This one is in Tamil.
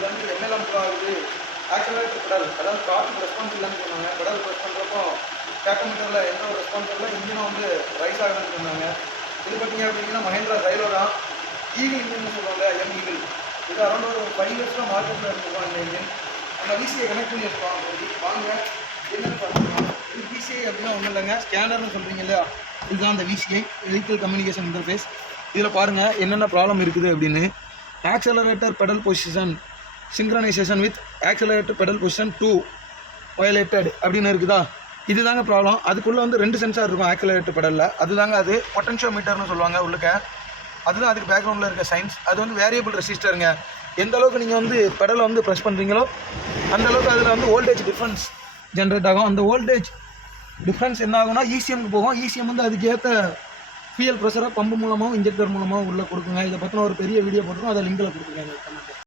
இதில் வந்து என்னெல்லாம் ஆகுது, ஆக்சிலரேட்டர் பெடல், அதாவது காற்றுக்கு ரெஸ்பான்ஸ் இல்லைன்னு சொன்னாங்க. பெடல் ப்ரெஸ் பண்ணுறப்போ டேக்கோமீட்டரில் எந்த ஒரு ரெஸ்பான்ஸ் இல்லை, இன்ஜினும் வந்து ரைஸ் ஆகுதுன்னு சொன்னாங்க. இது பார்த்தீங்க அப்படின்னா மஹேந்திரா தைலோரா ஈகிள் இன்ஜின் சொல்லுவாங்க, எம் ஈகிள். இது அரௌண்ட் ஒரு 5 இயர்ஸ் தான் மார்க்கெட்டில் இருந்துருக்கோம் இந்த இன்ஜின். அந்த விசிஐ கனெக்ட் பண்ணி வச்சுருவாங்க. வாங்க என்னென்னு பார்த்துக்கலாம். இது விசிஐ அப்படின்னா ஒன்றும் இல்லைங்க, ஸ்கேனர்னு சொல்கிறீங்க இல்லையா, இதுதான் அந்த விசிஐ, வெஹிக்கிள் கம்யூனிகேஷன் இன்டர்ஃபேஸ். இதில் பாருங்கள் என்னென்ன ப்ராப்ளம் இருக்குது அப்படின்னு. Accelerator pedal position synchronization with accelerator pedal position 2 violated அப்படின்னு இருக்குதா. இது தாங்க ப்ராப்ளம். அதுக்குள்ளே வந்து 2 சென்சார் இருக்கும் ஆக்சலரேட்டர் பெடலில். அதுதாங்க அது பொட்டன்ஷியோமீட்டர்னு சொல்லுவாங்க உள்ளுக்க. அதுதான் அதுக்கு பேக்ரவுண்டில் இருக்க சயின்ஸ். அது வந்து வேரியபிள் ரெசிஸ்டருங்க. எந்த அளவுக்கு நீங்கள் வந்து பெடலை வந்து ப்ரெஸ் பண்ணுறீங்களோ அந்தளவுக்கு அதில் வந்து வோல்டேஜ் டிஃப்ரென்ஸ் ஜென்ரேட் ஆகும். அந்த வோல்டேஜ் டிஃப்ரென்ஸ் என்ன ஆகும்னா இசிஎம்க்கு போகும். இசிஎம் வந்து அதுக்கேற்ற ஃபியூயல் ப்ரெஷரை பம்பு மூலமாகவும் இன்ஜெக்டர் மூலமாகவும் உள்ளே கொடுக்குங்க. இதை பற்றின ஒரு பெரிய வீடியோ போட்டுருக்கோம், அதை லிங்கில் கொடுத்துருக்காங்க.